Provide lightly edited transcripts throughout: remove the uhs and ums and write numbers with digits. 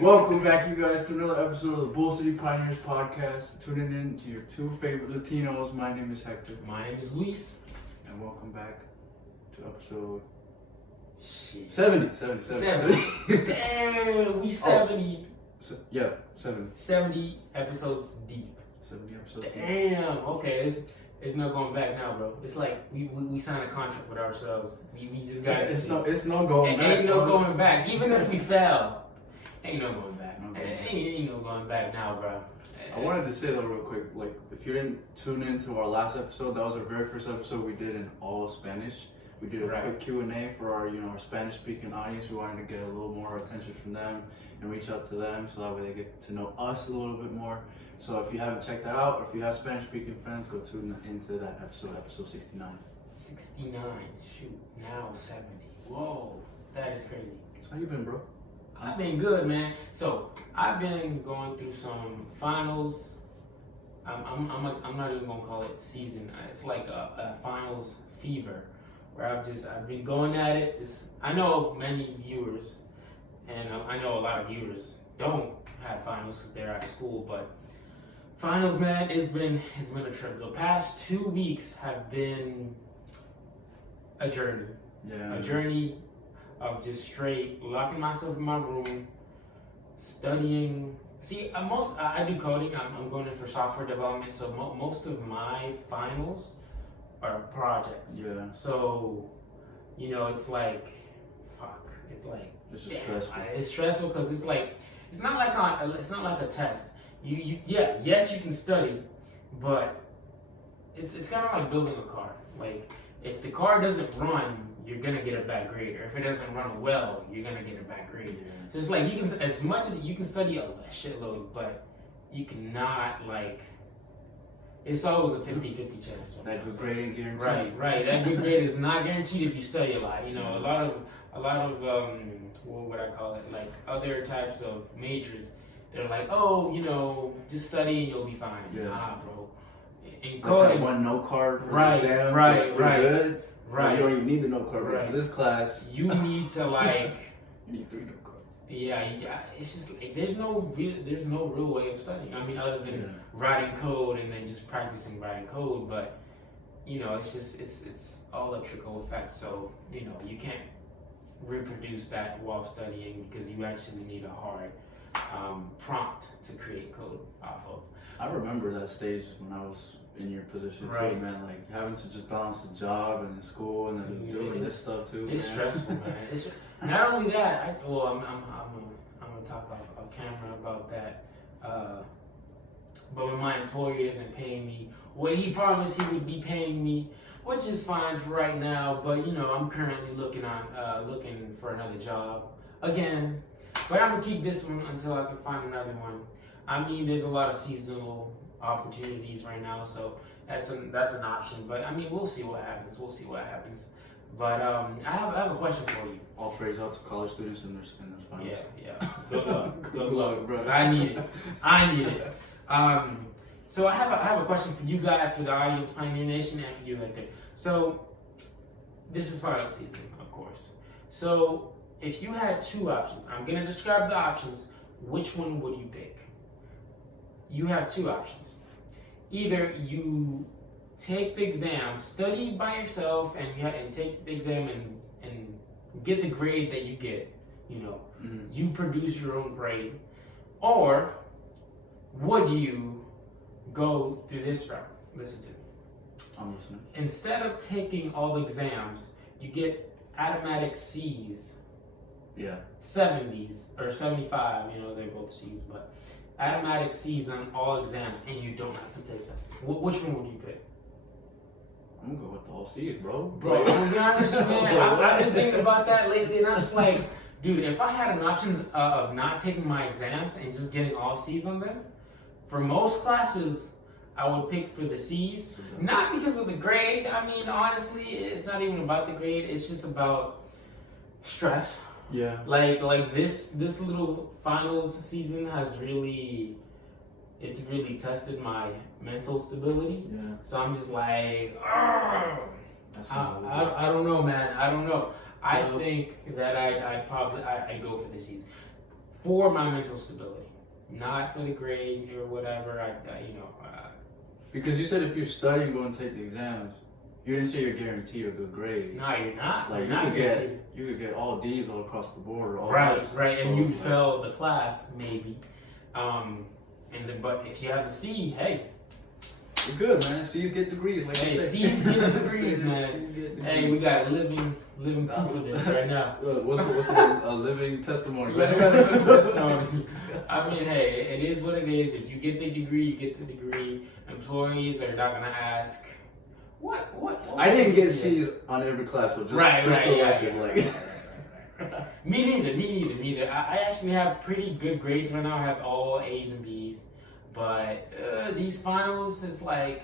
Welcome back, you guys, to another episode of the Bull City Pioneers podcast. Tuning in to your two favorite Latinos. My name is Hector. My name is Luis. And welcome back to episode Shit. 70. 70. Damn, we 70. Yeah, 70. 70 episodes deep. 70 episodes. Damn. Okay, it's no going back now, bro. It's like we signed a contract with ourselves. We just got It's no going back. Ain't no going back. Even if we fail, ain't no going back. No going back. Ain't no going back now, bro. I wanted to say though real quick, like if you didn't tune into our last episode, that was our very first episode we did in all Spanish. We did a quick Q&A for our, our Spanish speaking audience. We wanted to get a little more attention from them and reach out to them so that way they get to know us a little bit more. So if you haven't checked that out, or if you have Spanish speaking friends, go tune into that episode 69. 69. Shoot, now 70. Whoa, that is crazy. How you been, bro? I've been good, man. So I've been going through some finals. I'm not even gonna call it season. It's like a finals fever, where I've been going at it. I know many viewers, and I know a lot of viewers don't have finals because they're out of school. But finals, man, it's been a trip. The past 2 weeks have been a journey. Yeah. A journey of just straight locking myself in my room, studying. See, I do coding. I'm going in for software development, so most of my finals are projects. Yeah. So, it's like, fuck. It's like It's just stressful. It's stressful because it's not like a test. Yes, you can study, but it's kind of like building a car. Like, if the car doesn't run, you're gonna get a bad grade, or if it doesn't run well, you're gonna get a bad grade. Yeah. So it's like you can, as much as you can study a shitload, but you cannot it's always a 50-50 chance. That good grade ain't guaranteed. Right. That good grade is not guaranteed if you study a lot. A lot of what would I call it? Like other types of majors, they're like, oh, just study and you'll be fine. Yeah. Nah, bro. In Coding, coding, one no card for Right, the exam. right, You're right. good. Right. You don't even need the no card Right. for this class. you need to You need 3 no cards. Yeah, it's just like there's no real way of studying. I mean, other than writing code and then just practicing writing code. But it's all a trickle effect. So you can't reproduce that while studying because you actually need a hard prompt to create code off of. I remember that stage when I was in your position Right. too, man. Like having to just balance the job and the school and then doing this stuff too. It's man. stressful, man. It's not only that. I'm gonna talk off camera about that. But when my employer isn't paying me what he promised he would be paying me, which is fine for right now. But I'm currently looking for another job again. But I'm gonna keep this one until I can find another one. I mean, there's a lot of seasonal opportunities right now, so that's an option. But I mean, we'll see what happens. But I have a question for you. All praise out to college students in their finals. Yeah. Good luck. Good luck, bro. I need it. So I have a question for you guys, for the audience, Pioneer Nation, and for you right there. So this is final season, of course. So if you had 2 options, I'm gonna describe the options. Which one would you pick? You have 2 options. Either you take the exam, study by yourself, and take the exam and get the grade that you get. You produce your own grade. Or would you go through this route? Listen to me. I'm listening. Instead of taking all the exams, you get automatic C's. Yeah. 70s or 75, they're both C's, but automatic C's on all exams, and you don't have to take them. Which one would you pick? I'm gonna go with the all C's, bro. Bro, I'm gonna be honest with you, man. I've been thinking about that lately, and I'm just like, dude, if I had an option of not taking my exams and just getting all C's on them, for most classes, I would pick for the C's. Not because of the grade. I mean, honestly, it's not even about the grade. It's just about stress. Yeah. Like this little finals season has really tested my mental stability. Yeah. So I'm just like, I don't know, man. I don't know. I think that I'd go for the season. for my mental stability, not for the grade or whatever. Because you said if you study and go and take the exams, you didn't say you're guaranteed a good grade. No, you're not. Like you could get all D's all across the board. All right, F's. right, So and you it's like- fail the class maybe. But if you have a C, hey, you're good, man. C's get degrees. Like hey, you said. C's get degrees, man. C's get degrees. Hey, we got living proof of this right now. What's a living testimony? Living testimony. I mean, hey, it is what it is. If you get the degree, you get the degree. Employees are not gonna ask. What I didn't get C's on every class, so just right, for the yeah. record, like. Me neither. I actually have pretty good grades right now. I have all A's and B's. But these finals, it's like,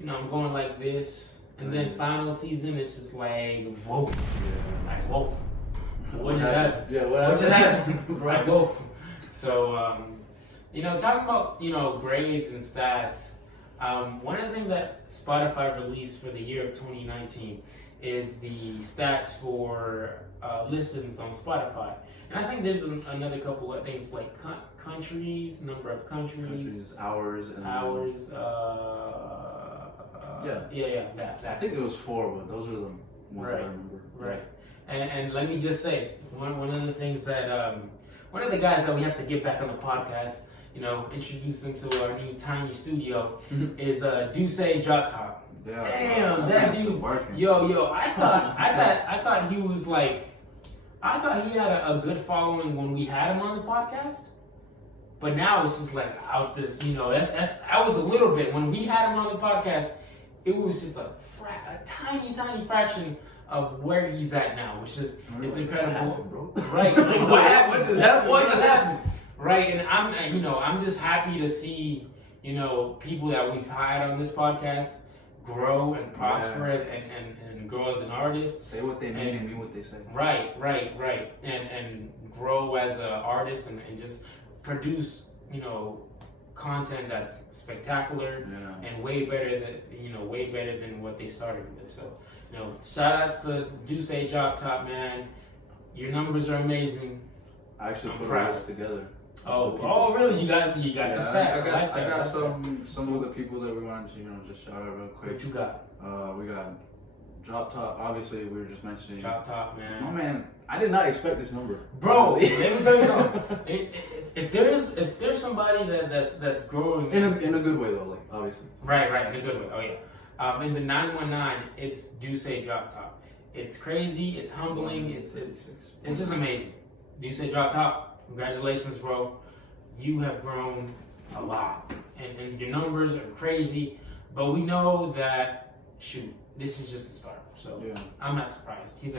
I'm going like this. And then final season, it's just like, whoa. Like, whoa. What just happened? Yeah, What just happened? Right. Like, whoa. So, talking about, grades and stats, one of the things that Spotify released for the year of 2019 is the stats for listens on Spotify. And I think there's another couple of things like countries, number of countries, hours, that. I think it was 4, but those are the ones that I remember. Right. And let me just say, one of the things that one of the guys that we have to get back on the podcast, introduce them to our new tiny studio, is Duce Drop Top. Yeah. Damn, that dude. Working. Yo, I thought he was like, I thought he had a good following when we had him on the podcast. But now it's just like out this, I was a little bit, when we had him on the podcast, it was just a tiny fraction of where he's at now, which is, it's incredible. What happened, bro? Right. Like, What just happened? What just happened? Right, and I'm just happy to see, people that we've had on this podcast grow and prosper and grow as an artist. Say what they mean and mean what they say. Right. And grow as an artist and just produce, content that's spectacular and way better than what they started with. So, shout outs to Duce Drop Top, man. Your numbers are amazing. I actually put proud. a list together. Oh, really? You got the stats. I got some of the people that we wanted to just shout out real quick. What you got? We got Drop Top. Obviously, we were just mentioning. Drop Top, man. My man, I did not expect this number, bro. Let me tell you something. If there's somebody that's growing in a good way though, like obviously. Right, in a good way. Oh yeah. In the 919, it's Duce Drop Top. It's crazy. It's humbling. It's just amazing. Duce Drop Top. Congratulations, bro. You have grown a lot, and your numbers are crazy. But we know that, this is just the start. So I'm not surprised. He's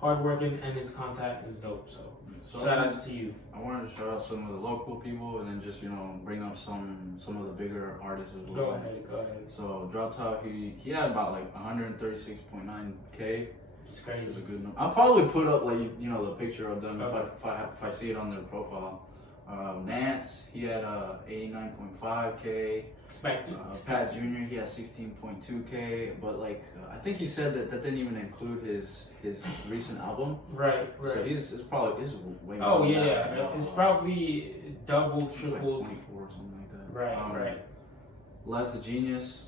hardworking, and his content is dope. So shout outs to you. I wanted to shout out some of the local people, and then just bring up some of the bigger artists as well. Go ahead. So Drop Top, he had about like 136.9K. It's crazy. It's a good number. I'll probably put up like the picture of them if I see it on their profile. Nance, he had 89.5K. Expected. Pat Jr. he had 16.2K, but I think he said that didn't even include his recent album. Right. So he's way more. Oh than yeah, that. it's probably double, triple. Like 24 or something like that. Right. Les the Genius,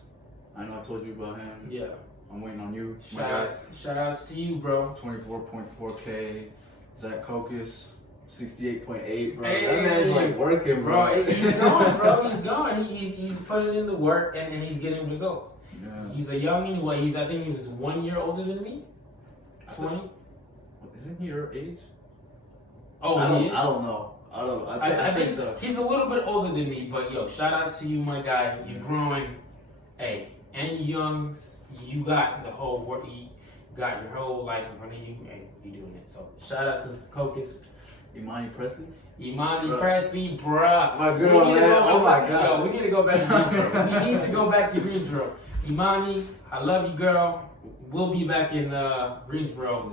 I know I told you about him. Yeah. I'm waiting on you. Shout outs to you, bro. 24.4K. Zach Kokis, 68.8, bro. Hey, that man's like working, bro. He's going, bro. He's going. He's putting in the work and he's getting results. Yeah. He's a young anyway. I think he was 1 year older than me. 20. Isn't he your age? Oh, I he is? don't know. I think so. He's a little bit older than me, but yo, shout outs to you, my guy. You're growing. Hey, and youngs. You got the whole work. You got your whole life in front of you, and you're doing it. So shout out to Kokis. Imani Presley, Presley, bruh. My girl, man. Oh my God. Yo, we need to go back to Greensboro. We need to go back to Greensboro. Imani, I love you, girl. We'll be back in Greensboro.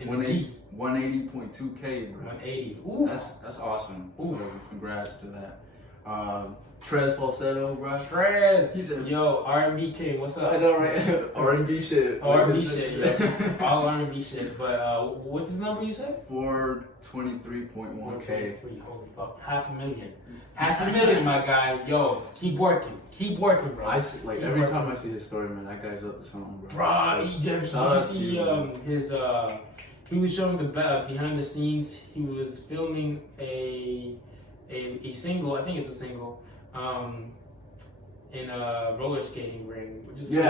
In the G. 180.2K, bro. 180. Ooh. That's awesome. Ooh. So congrats to that. Trez falsetto, bro. Trez, He's a yo, R&B king, what's up? I know, right? R&B shit. R&B shit, yeah. All R&B shit. But what's his number you said? 423.1K. Holy fuck, $500,000, my guy. Yo, keep working, bro. Every time I see his story, man, that guy's up to something, bro. Bro, did you see his he was showing the behind the scenes. He was filming a single, I think it's a single, in a roller skating ring, which is cool.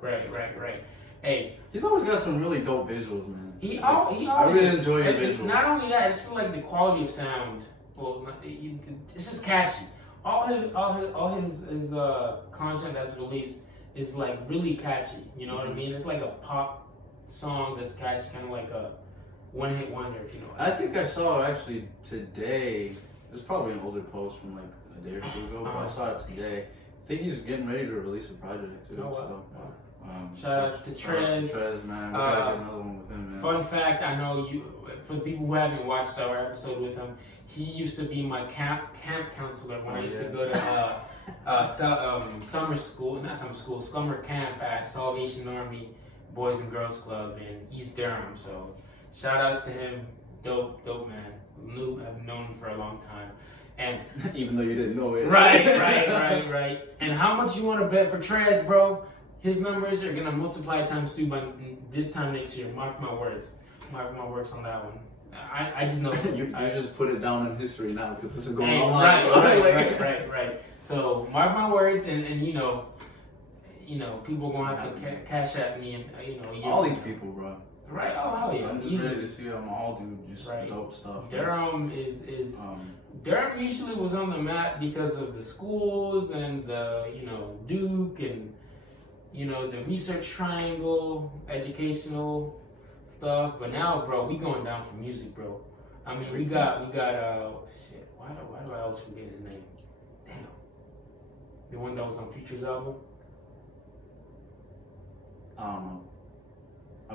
Right. Hey, he's always got some really dope visuals, man. He always, I really enjoy your visuals. Not only that, it's just like the quality of sound. Well, it's just catchy. All his content that's released is like really catchy. You know what I mean? It's like a pop song that's catchy, kind of like a one-hit wonder, if you know. I think I saw actually today. It was probably an older post from like a day or two ago, but I saw it today. I think he's getting ready to release a project too. Shout out to Trez. Man. We gotta get another one with him, man. Fun fact, I know you. For the people who haven't watched our episode with him, he used to be my camp counselor when I used to go to summer camp at Salvation Army Boys and Girls Club in East Durham. So shout outs to him. Dope man. I've known him for a long time. And even though you didn't know it. Right. And how much you want to bet for Trez, bro? His numbers are gonna multiply times 2 by this time next year. Mark my words. Mark my words on that one. I just know. you just put it down in history now because this is going on. Right. So mark my words, and you know, people gonna have to cash at me, and all these people, bro. Right. Oh hell yeah. I'm just ready to see them all do just dope stuff. Durham Durham usually was on the map because of the schools and the Duke and the research triangle, educational stuff. But now, bro, we going down for music, bro. I mean, we got shit. Why do I always forget his name? Damn. The one that was on Future's album. I don't know.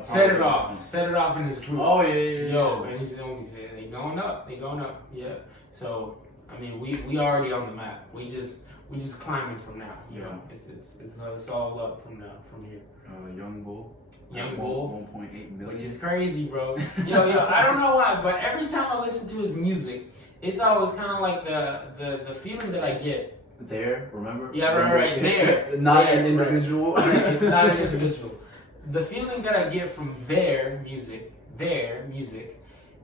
Set it off in his group. Oh yeah. Yo, and he's always they going up. Yeah. So I mean, we already on the map. We just climbing from now. You know, it's all up from here. Young Bull. 1.8 million. Which is crazy, bro. Yo, I don't know why, but every time I listen to his music, it's always kind of like the feeling that I get. There, remember? Yeah, right there. Not an individual. Right. It's not an individual. The feeling that I get from their music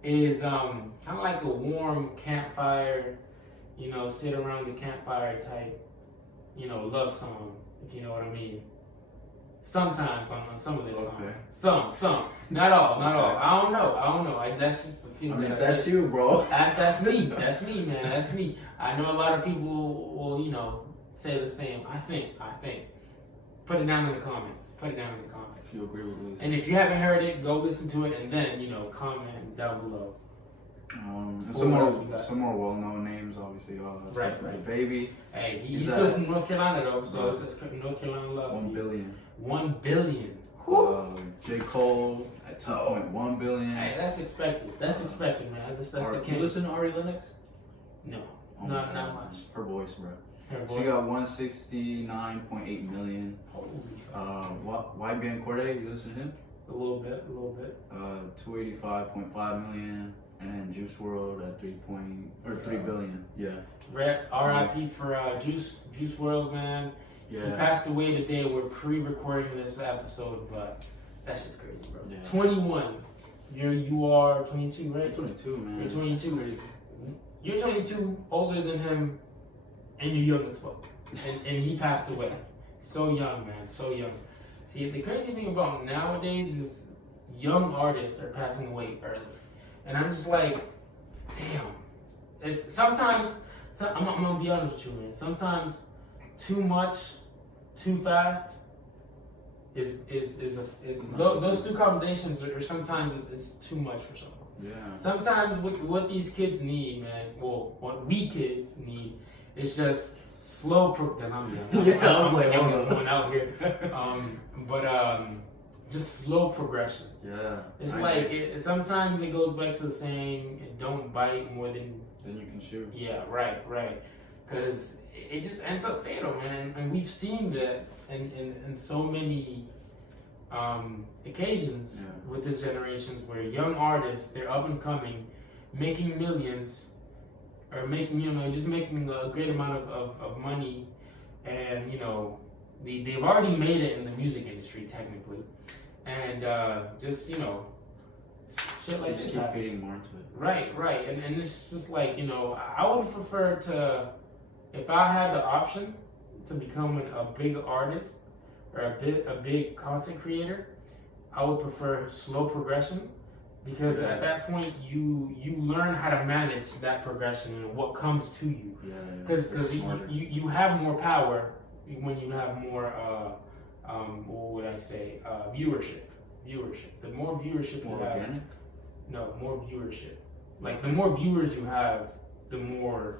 is kind of like a warm campfire, sit around the campfire type, love song, if you know what I mean. Sometimes on some of their songs. Some. Not all. I don't know. That's just the feeling. That's you, bro. That's me. That's me, man. That's me. I know a lot of people will, say the same. I think. Put it down in the comments. If you agree with Lisa. And if you haven't heard it, go listen to it and then, comment down below. Some more well-known names, obviously. Right. Baby. Hey, he's still from North Carolina though, so it's North Carolina love. 1 billion. 1 billion. J. Cole at 2.1 billion. Hey, that's expected. That's expected, man. That's the king. You listen to Ari Lennox? No, not much. Her voice, bro. She got 169.8 million. Holy YBN Corday, you listen to him? A little bit. 285.5 million, and then Juice WRLD at 3 billion. Yeah. R.I.P. for Juice WRLD, man. Yeah. He passed away today. We're pre-recording this episode, but that's just crazy, bro. Yeah. 21. You are 22, right? 22, man. You're 22. You're 22, older than him, and you're young as fuck. And he passed away. So young, man. So young. See, the crazy thing about nowadays is young artists are passing away early. And I'm just like, damn. It's sometimes, I'm gonna be honest with you, man. Sometimes too much, too fast those two combinations are sometimes it's too much for someone. Yeah. Sometimes what these kids need, man, well, what we kids need, is just slow because I'm young. Yeah, I was like, I'm someone out here. Just slow progression. Yeah. It's sometimes it goes back to the saying, don't bite more than you can chew. Yeah, right. because it just ends up fatal, man. And we've seen that in so many occasions with this generations where young artists, they're up and coming, making millions, or making, just making a great amount of money, and they've already made it in the music industry technically, and just shit like this keep feeding more into it. Right, and it's just like I would prefer to, if I had the option to become a big artist or a big content creator, I would prefer slow progression, because at that point you learn how to manage that progression and what comes to you. Because you have more power when you have more what would I say, viewership. The more viewership you have, organic? No, more viewership. Like the more viewers you have, the more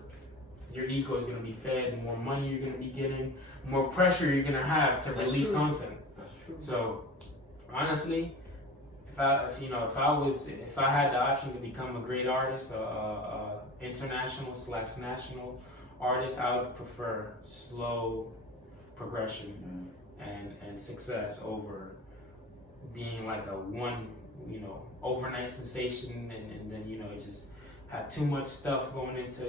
your ego is going to be fed, the more money you're going to be getting, more pressure you're going to have to release content. That's true. So honestly, if I had the option to become a great artist, international/national artist, I would prefer slow progression and success over being like a one overnight sensation, and then just have too much stuff going into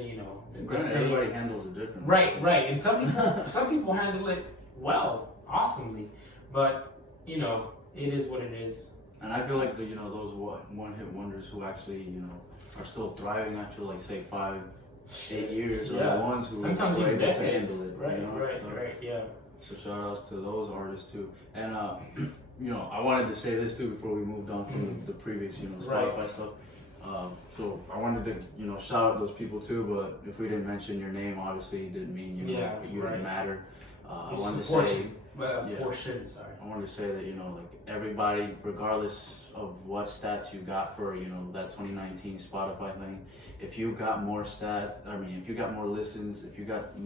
everybody handles it differently. Right, and some people handle it well, awesomely, but it is what it is. And I feel like those one-hit wonders who actually are still thriving after like say 5-8 years are the ones who sometimes are even able decades. to handle it. Right, yeah. So shout outs to those artists too. And I wanted to say this too before we moved on from the previous Spotify stuff. So I wanted to shout out those people too, but if we didn't mention your name, obviously it didn't mean you didn't matter. I wanted to say I wanted to say that like everybody, regardless of what stats you got for that 2019 Spotify thing, if you got more stats, if you got more listens, if you got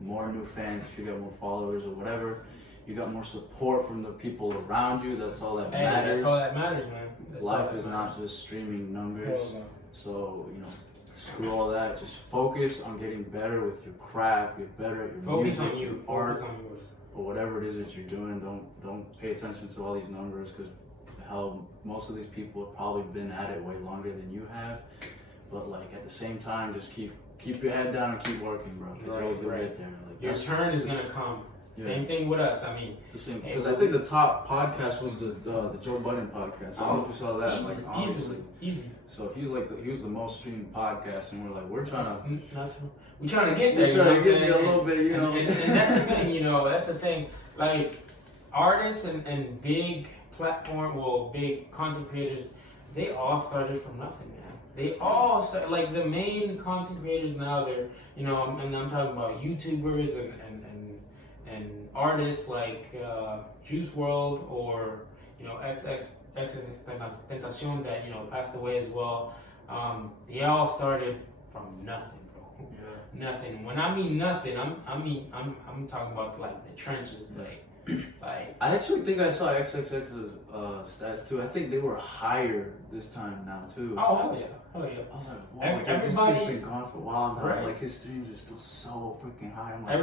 more new fans, if you got more followers or whatever, you got more support from the people around you, that's all that matters. That's all that matters, man. Life is not just streaming numbers. So screw all that. Just focus on getting better with your craft. Get better at your music, on you. art, Focus on yours. or whatever it is that you're doing. Don't pay attention to all these numbers, because hell, most of these people have probably been at it way longer than you have. But like at the same time, just keep your head down and keep working, bro. Because you'll get there. Like, your turn is gonna come. Same thing with us. The same, because I think the top podcast was the Joe Budden podcast. I don't know if you saw that. Easy. So he was the most streamed podcast, and we're trying we're trying to get there. We're trying to get there a little bit, And that's the thing, that's the thing. Like artists and big big content creators, they all started from nothing, man. They all start, like the main content creators now. They're and I'm talking about YouTubers and artists like Juice WRLD or XX Tentacion that passed away as well. They all started from nothing, bro. Nothing. When I mean nothing, I'm talking about like the trenches, like. I actually think I saw XXX's stats too. I think they were higher this time now too. Oh hell yeah! I was like, wow, this kid's been gone for a while now. Right. Like his streams are still so freaking high. I'm like,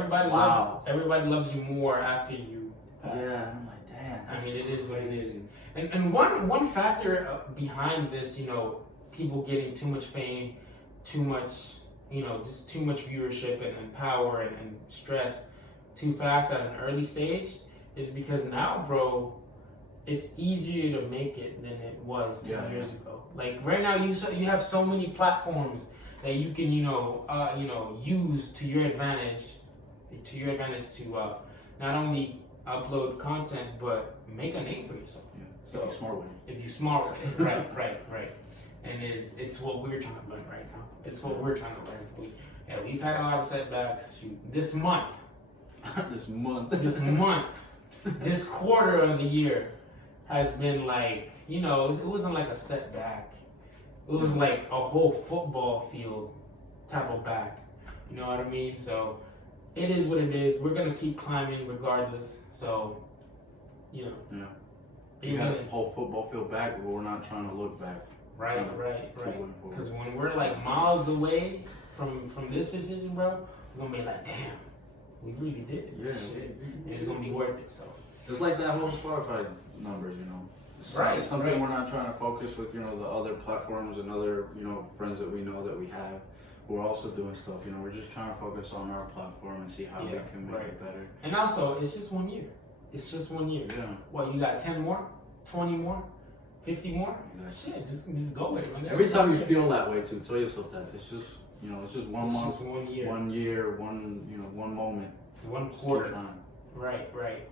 everybody loves you more after you pass. Yeah, I'm like, damn. It is what it is. And one factor behind this, people getting too much fame, too much, just too much viewership and power and stress too fast at an early stage, is because now, bro, it's easier to make it than it was 10 years ago. Like right now, you have so many platforms that you can use to your advantage, to not only upload content but make a name for yourself. Yeah. So if you're smart with it, right. And it's what we're trying to learn right now. It's what we're trying to learn. We've had a lot of setbacks. This month. This quarter of the year has been like, it wasn't like a step back. It was like a whole football field type of back. You know what I mean? So it is what it is. We're going to keep climbing regardless. So, Yeah. You have a whole football field back, but we're not trying to look back. Right. Because when we're like miles away from this decision, bro, you're gonna be like, damn, we really did Yeah. shit. And it's gonna be worth it. So Just like that whole Spotify numbers, you know. Right, It's something right. we're not trying to focus with, you know, the other platforms and other, you know, friends that we know that we have who are also doing stuff. You know, we're just trying to focus on our platform and see how we Yeah, can make right. it better. and also it's just 1 year. It's just 1 year. Yeah, What, you got 10 more, 20 more, 50 more? exactly. Shit, just go with it. Man. Every It's time you just feel that way too, tell yourself that. It's just, you know, it's just 1 month, just 1 year, 1 year, one moment. one Just keep quarter. trying. Right.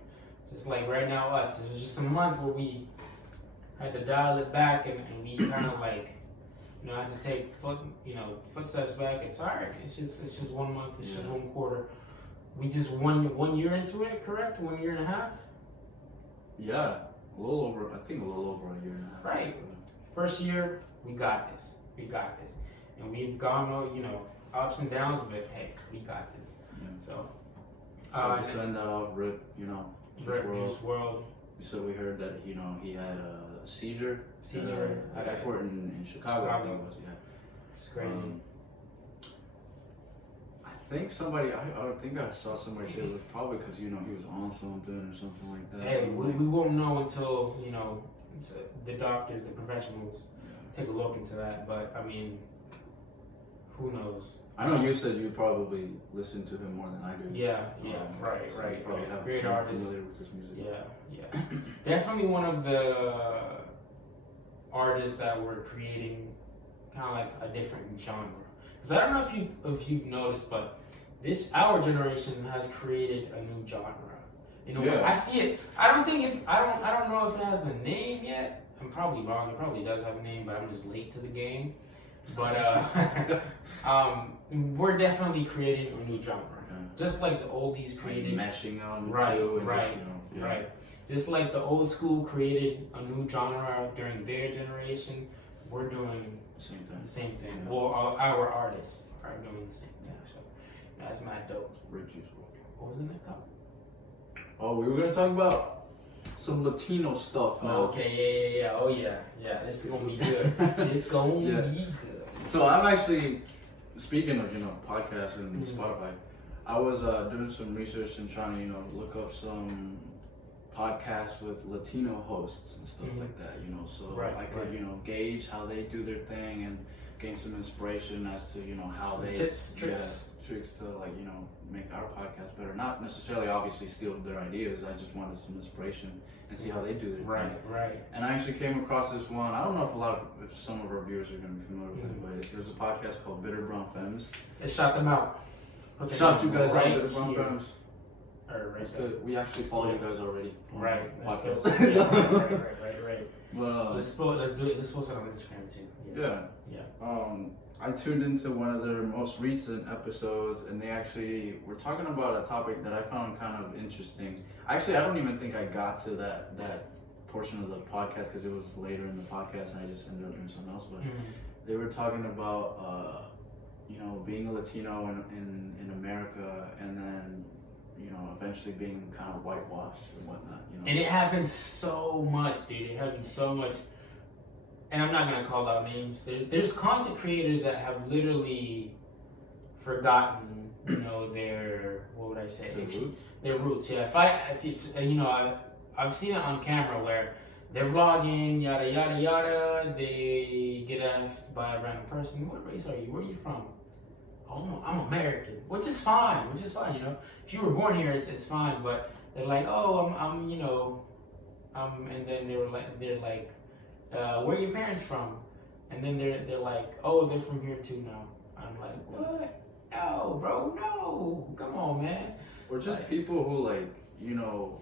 Just like right now, us. It was just a month where we had to dial it back and we kind of like, you know, had to take footsteps back. It's alright. It's just 1 month. It's just Yeah. 1 quarter. We just 1 year into it, correct? 1 year and a half. Yeah, a little over. I think a little over a year and a half. Right. First year, we got this. And we've gone, you know, ups and downs, but hey, we got this. Yeah. So, So just to end that off, Rip, you know, Juice WRLD. You said we heard that, you know, he had a seizure at At an airport in Chicago, I think it was, yeah. It's crazy. I think I think I saw somebody say it was probably because, you know, he was on something or something like that. Hey, we won't know until, you know, the doctors, the professionals take a look into that. But, I mean, who knows? I know you said you probably listen to him more than I do. Yeah, right. So you probably have Great you're artist. familiar with his music. Yeah. Definitely one of the artists that were creating kind of like a different genre. Because I don't know if you've noticed, but our generation has created a new genre. You know, Yeah. I see it. I don't know if it has a name yet. I'm probably wrong. It probably does have a name, but I'm just late to the game. But we're definitely creating a new genre. Just like the oldies created, meshing them right, too, and right, just, you know, right. Just like the old school created a new genre during their generation, we're doing Same thing. the same thing. Yeah. Well, our artists are doing the same thing. So that's mad dope. Rip Juice WRLD. What was the next topic? Oh, we were gonna talk about some Latino stuff now. Okay, yeah. Oh yeah. This is gonna be good. It's gonna Yeah. be good. So I'm actually, speaking of, you know, podcasts and Mhm. Spotify, I was doing some research and trying to, you know, look up some podcasts with Latino hosts and stuff Mhm. like that, you know, so Right, I could, right. you know, gauge how they do their thing and gain some inspiration as to, you know, how Some they tips, tricks. tricks to, like, you know, make our podcast better. Not necessarily obviously steal their ideas. I just wanted some inspiration and see how they do their thing. Right. And I actually came across this one. I don't know if some of our viewers are going to be familiar with it, but there's a podcast called Bitter Brown Femmes. Let's shout them out. Put their Shout you name guys out, right Bitter Brown here. Femmes. Or right That's there. good. We actually follow you guys already. On Right. the Let's podcast. go. Right. But Let's do it. Let's post it on Instagram too. yeah. I tuned into one of their most recent episodes, and they actually were talking about a topic that I found kind of interesting. Actually, I don't even think I got to that portion of the podcast because it was later in the podcast, and I just ended up doing something else. But they were talking about, you know, being a Latino in America, and then, you know, eventually being kind of whitewashed and whatnot. You know. And it happens so much, dude. It happens so much. And I'm not gonna call out names. There's content creators that have literally forgotten, you know, their Roots. Their roots. Yeah. If you, you know, I've seen it on camera where they're vlogging, yada yada yada. They get asked by a random person, "What race are you? Where are you from?" "Oh, I'm American," which is fine. You know, if you were born here, it's fine. But they're like, "Oh, I'm you know, and then they're like. Where are your parents from?" And then they're like, "Oh, they're from here too now." I'm like, "What? No, bro, no. Come on, man." Or just Like- people who, like, you know,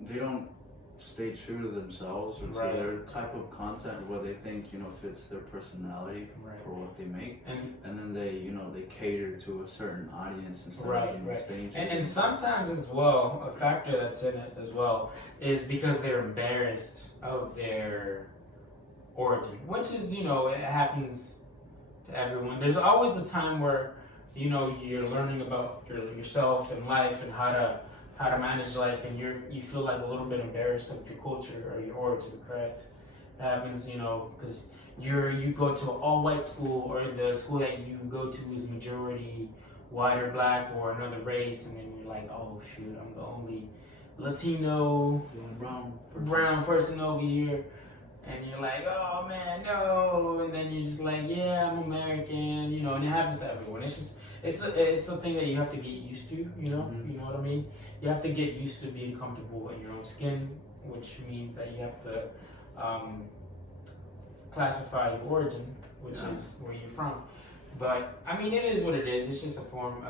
they don't stay true to themselves or Right. to their type of content where they think, you know, fits their personality Right. for what they make. And And then they, you know, they cater to a certain audience instead Right, of, you know, right. staying true. and sometimes as well, a factor that's in it as well is because they're embarrassed of their origin, which is, you know, it happens to everyone. There's always a time where, you know, you're learning about yourself and life and how to manage life, and you feel like a little bit embarrassed of your culture or your origin, correct? It happens, you know, because you go to an all-white school, or the school that you go to is majority white or black or another race, and then you're like, oh shoot, I'm the only Latino, brown person over here, and you're like, oh man, no, and then you're just like, yeah, I'm American, you know, and it happens to everyone. It's just, it's a thing that you have to get used to, you know, you know what I mean? You have to get used to being comfortable in your own skin, which means that you have to classify your origin, which is where you're from. But I mean, it is what it is. It's just a form,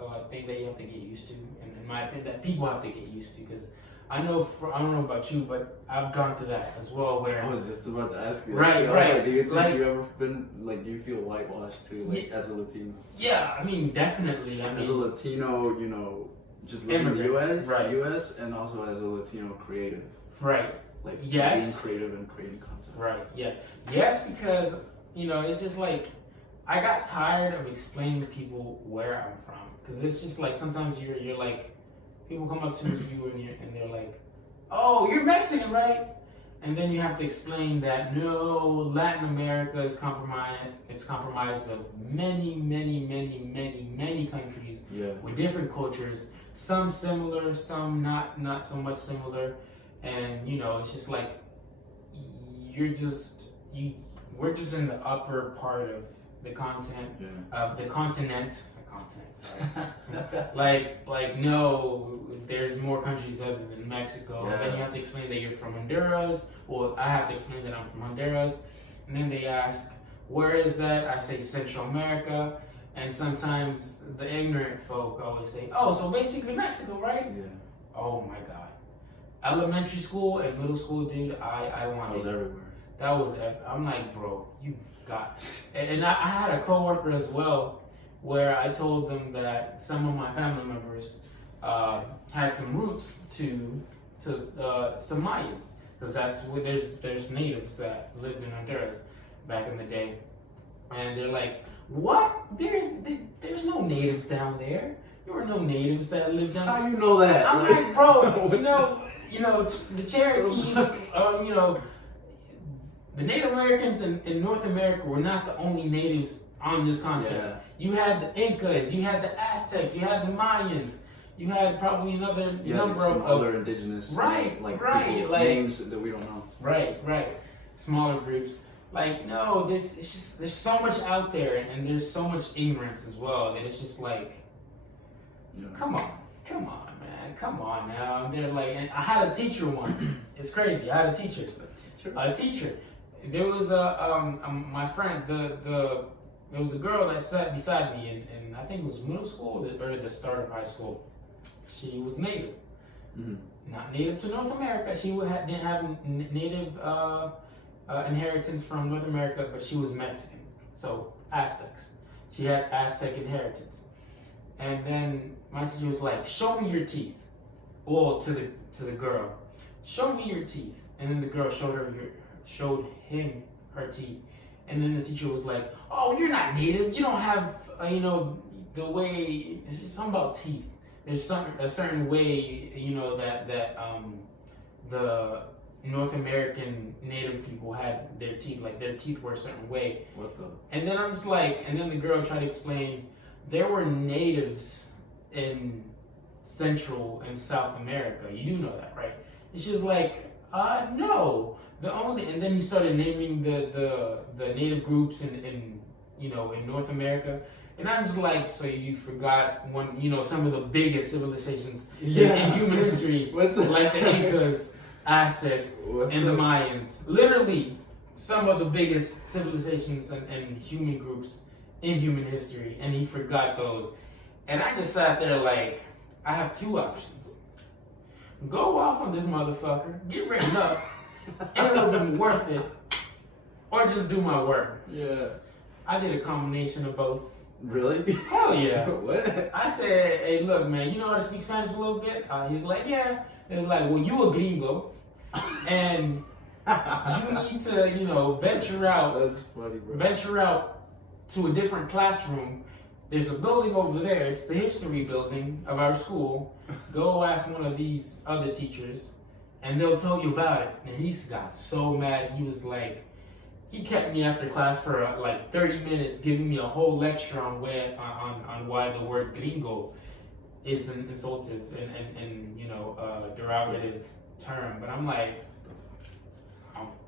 a thing that you have to get used to, and in my opinion, that people have to get used to. Because I know, I don't know about you, but I've gone through that as well. Where I was just about to ask you. Right, that. right. Like, do you think like, you ever been like, do you feel whitewashed too, like as a Latino? Yeah, I mean, definitely. I mean, as a Latino, you know, just living in the U.S., right. U.S., and also as a Latino creative. Right. Like yes. being creative and creating content. Right. Yeah. Yes, because you know, it's just like I got tired of explaining to people where I'm from, because it's just like sometimes you're like, people come up to you and they're like, oh, you're Mexican, right? And then you have to explain that no, Latin America is compromised. It's compromised of many countries with different cultures. Some similar, some not so much similar. And you know, it's just like we're just in the upper part of the continent of the continent. It's a continent, sorry. like no, there's more countries other than Mexico. Then you have to explain that you're from Honduras. Well, I have to explain that I'm from Honduras. And then they ask, where is that? I say Central America. And sometimes the ignorant folk always say, oh, so basically Mexico, right? Yeah. Oh my God. Elementary school and middle school, dude, I wanted. That was everywhere. That was, I'm like, bro, you got. And I had a coworker as well, where I told them that some of my family members had some roots to some Mayans, because that's where there's natives that lived in Honduras back in the day, and they're like, what? There's no natives down there. There were no natives that lived down there. How you know that? I'm like, bro, you know, the Cherokees, you know, the Native Americans in North America were not the only natives on this continent. Yeah. You had the Incas, you had the Aztecs, you had the Mayans, you had probably another number some of other indigenous people, names that we don't know. Right. Smaller groups. Like, no, there's so much out there, and there's so much ignorance as well, that it's just like, come on, man, come on now. And they're like, and I had a teacher once. It's crazy. I had a teacher. There was my friend. There was a girl that sat beside me, and I think it was middle school or the start of high school. She was native, not native to North America. She didn't have native inheritance from North America, but she was Mexican, so Aztecs. She had Aztec inheritance. And then my teacher was like, show me your teeth. Well, to the girl, show me your teeth. And then the girl showed him her teeth. And then the teacher was like, oh, you're not native. You don't have, you know, the way, it's just something about teeth. There's a certain way, you know, that the North American native people had their teeth, like their teeth were a certain way. What the? And then I'm just like, and then the girl tried to explain, there were natives in Central and South America. You do know that, right? And she was like, no. And then he started naming the native groups in North America. And I'm just like, so you forgot some of the biggest civilizations in human history, like the Incas, Aztecs, and the Mayans. Literally, some of the biggest civilizations and human groups in human history, and he forgot those. And I just sat there like, I have two options. Go off on this motherfucker, get written up, and it would have been worth it, or just do my work. Yeah. I did a combination of both. Really? Hell yeah. What? I said, hey, look, man, you know how to speak Spanish a little bit? He was like, yeah. It was like, well, you a gringo, and you need to, venture out. That's funny, bro. Venture out to a different classroom. There's a building over there. It's the history building of our school. Go ask one of these other teachers, and they'll tell you about it. And he got so mad. He was like, he kept me after class for like 30 minutes, giving me a whole lecture on why the word gringo is an insultive and derogative term. But I'm like,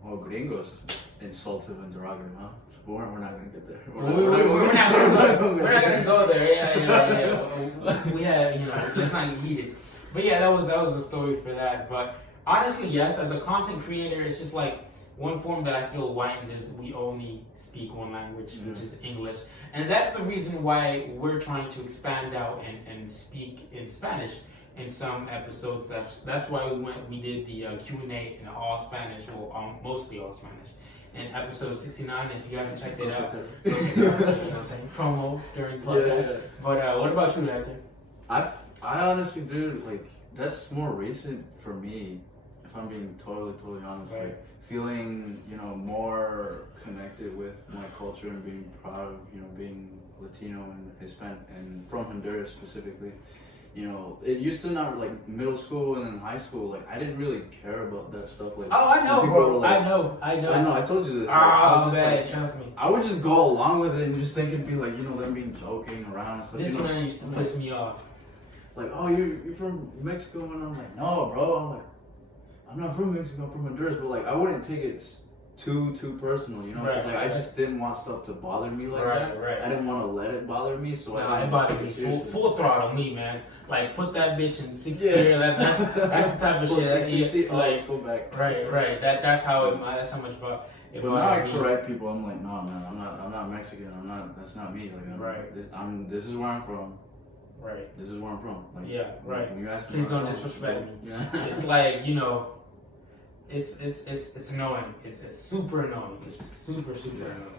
well, gringos is insultive and derogative, huh? We're not gonna get there. We're not gonna go there. Yeah. We have, let's not get heated. But yeah, that was the story for that. But honestly, yes, as a content creator, it's just like one form that I feel whitened is we only speak one language, which is English. And that's the reason why we're trying to expand out and speak in Spanish in some episodes. That's why we did the Q&A in all Spanish, or mostly all Spanish. In episode 69, if you haven't checked it out, go check it out. Promo during the podcast. Yeah. But what about you, Hector? I honestly do, like, that's more recent for me, if I'm being totally honest. Right. Like, feeling, more connected with my culture and being proud of, being Latino and Hispanic and from Honduras specifically. It used to not, like, middle school and then high school, like, I didn't really care about that stuff. Like, oh, I know, bro. Like, I know. I know, I told you this. Oh, man, trust me. I would just go along with it and just think it'd be like, them being joking around and stuff. This man used to piss me off. Like, oh, you're from Mexico? And I'm like, no, bro. I'm like, I'm not from Mexico, I'm from Honduras. But, like, I wouldn't take it too personal, Because, like, I just didn't want stuff to bother me like that. Right. I didn't want to let it bother me, so I it bothered me. Full throttle me, man. Like, put that bitch in 6th gear. That's the type of shit. Let's go back. Right. That's how much about it. But when I correct people, I'm like, no, man, I'm not Mexican. That's not me. Like, this is where I'm from. Right. This is where I'm from. Like, yeah. Right. When you ask me, please don't disrespect me. Yeah. It's like, it's annoying. It's super annoying. It's super annoying.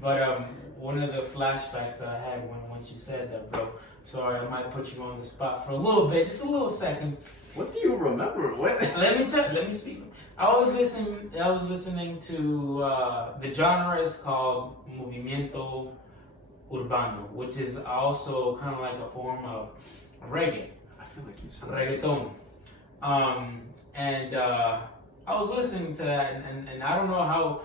But one of the flashbacks that I had once you said that, bro. Sorry, I might put you on the spot for a little bit, just a little second. What do you remember? What? Let me speak. I was listening to the genre is called Movimiento Urbano, which is also kind of like a form of reggae. I feel like you said reggaeton. And I was listening to that, and I don't know how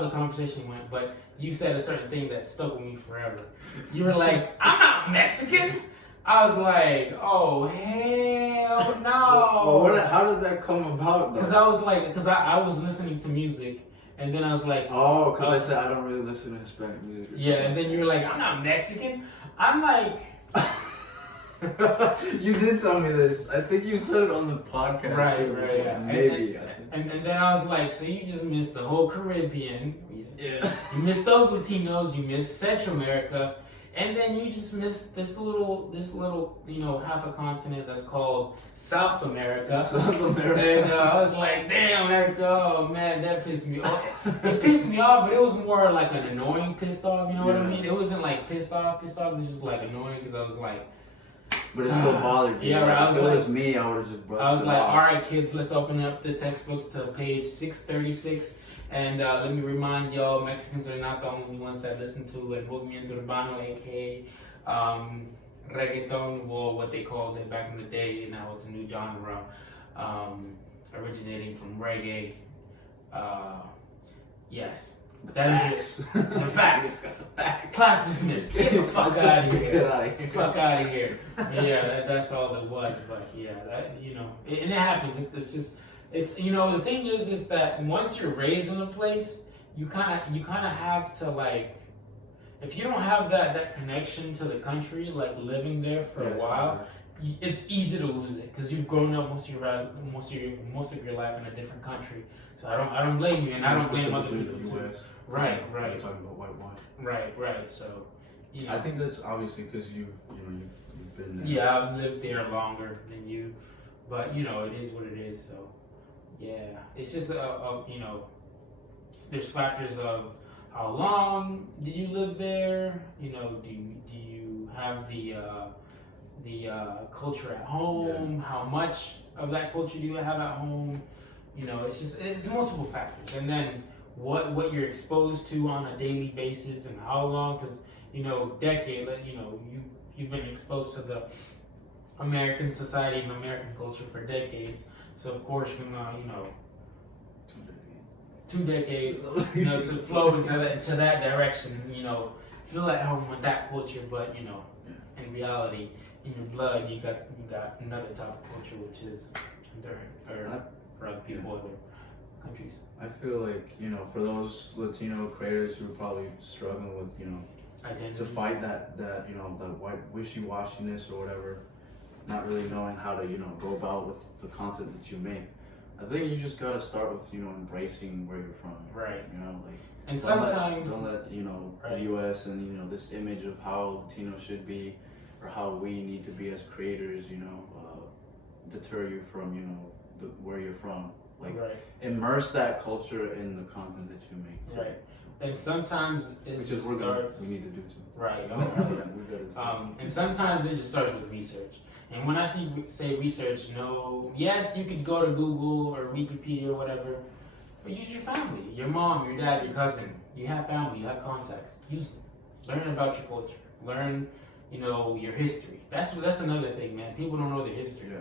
the conversation went, but you said a certain thing that stuck with me forever. You were like, "I'm not Mexican." I was like, "Oh hell no!" Well, how did that come about? Because I was listening to music, and then I was like, "Oh," because I said I don't really listen to Hispanic music. Yeah, and then you were like, "I'm not Mexican." I'm like. You did tell me this. I think you said it on the podcast. Right, yeah. Maybe. And then I was like, so you just missed the whole Caribbean. Yeah. You missed those Latinos. You missed Central America, and then you just missed this little, half a continent that's called South America. South America. And I was like, damn, Eric, oh man, that pissed me off. It pissed me off, but it was more like an annoying pissed off. You know what I mean? It wasn't like pissed off. It was just like annoying because I was like. But it still bothered you. Yeah, right. If it was me, I would have just brushed it off. I was like, all right, kids, let's open up the textbooks to page 636. And let me remind y'all, Mexicans are not the only ones that listen to El Movimiento Urbano, a.k.a. Reggaeton, or what they called it back in the day. And now it's a new genre originating from reggae. Yes. That is it. The facts. Class dismissed. Get the fuck out of here. Fuck out of here. Yeah, that's all it was. But yeah, that and it happens. It's just the thing is that once you're raised in a place, you kind of have to, like, if you don't have that connection to the country, like living there for a while, it's easy to lose it because you've grown up most of your life in a different country. So I don't blame you, and I don't blame other people too. Right. We're talking about whitewash. Right. So, I think that's obviously because you've been there. Yeah, I've lived there longer than you, but it is what it is. So, yeah, it's just there's factors of how long did you live there? Do you have the culture at home? How much of that culture do you have at home? It's multiple factors, and then what you're exposed to on a daily basis and how long, because you've been exposed to the American society and American culture for decades, so of course you're gonna 2 decades, you know, to flow into that direction, you know, feel at home with that culture, but you know, in reality, in your blood, you got another type of culture, which is enduring, or for other people, other countries. I feel like, you know, for those Latino creators who are probably struggling with, you know, Identity. to fight that you know, the white wishy-washiness or whatever, not really knowing how to, you know, go about with the content that you make. I think you just gotta start with, you know, embracing where you're from. Right. You know, like, and sometimes don't let you know, the U.S. and, you know, this image of how Latino should be or how we need to be as creators, you know, deter you from, you know, where you're from. Like, immerse that culture in the content that you make too. Right. And sometimes it Which just is starts. we need to do too. Right. And And sometimes it just starts with research. And when I say research, yes, you could go to Google or Wikipedia or whatever, but use your family, your mom, your dad, your cousin. You have family, you have contacts. Use it. Learn about your culture. Learn, you know, your history. That's another thing, man. People don't know their history,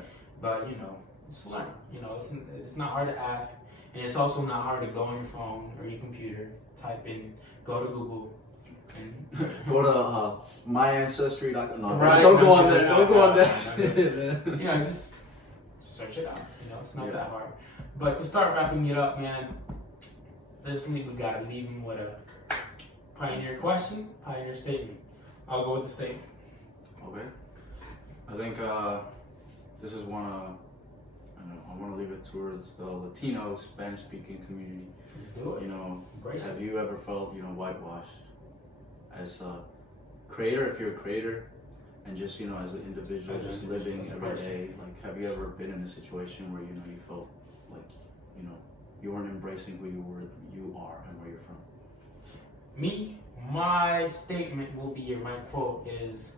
but you know, just learn. You know, it's not hard to ask, and it's also not hard to go on your phone or your computer, type in, go to Google. And go to myancestry.com. No, right, don't go on there. Don't go on there. You know, just search it out. You know, it's not that hard. But to start wrapping it up, man, this week we gotta leave him with a pioneer question, pioneer statement. I'll go with the statement. Okay. I think this is one. I want to leave it towards the Latino Spanish-speaking community. Let's do it. You know, Embrace have it. you ever felt, you know, whitewashed as a creator? If you're a creator, and just, you know, as an individual, just living every day, like, have you ever been in a situation where, you know, you felt like, you know, you weren't embracing who you are and where you're from? Me, my statement will be, or my quote is,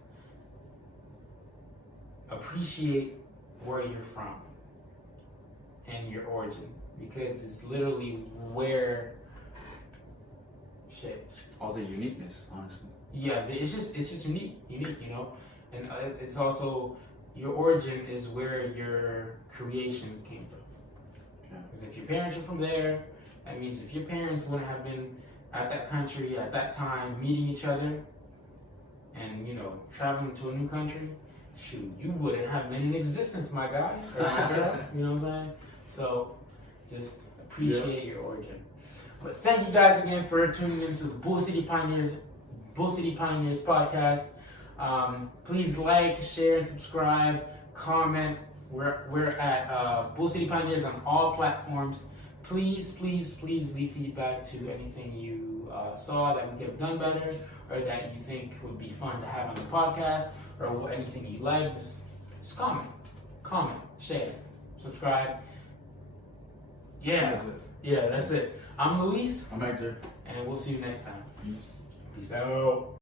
appreciate where you're from and your origin, because it's literally where all the uniqueness, honestly. Yeah, it's just unique, you know, and it's also your origin is where your creation came from. Because if your parents are from there, that means if your parents wouldn't have been at that country at that time, meeting each other, and you know, traveling to a new country, shoot, you wouldn't have been in existence, my guy or my girl. You know what I'm saying? So just appreciate your origin. But thank you guys again for tuning into the Bull City Pioneers podcast. Please like, share, and subscribe. Comment. We're at Bull City Pioneers on all platforms. Please leave feedback to anything you saw that we could have done better, or that you think would be fun to have on the podcast, or anything you like. Just comment, share, subscribe. Yeah, that's it. I'm Luis. I'm Hector. And we'll see you next time. Peace out.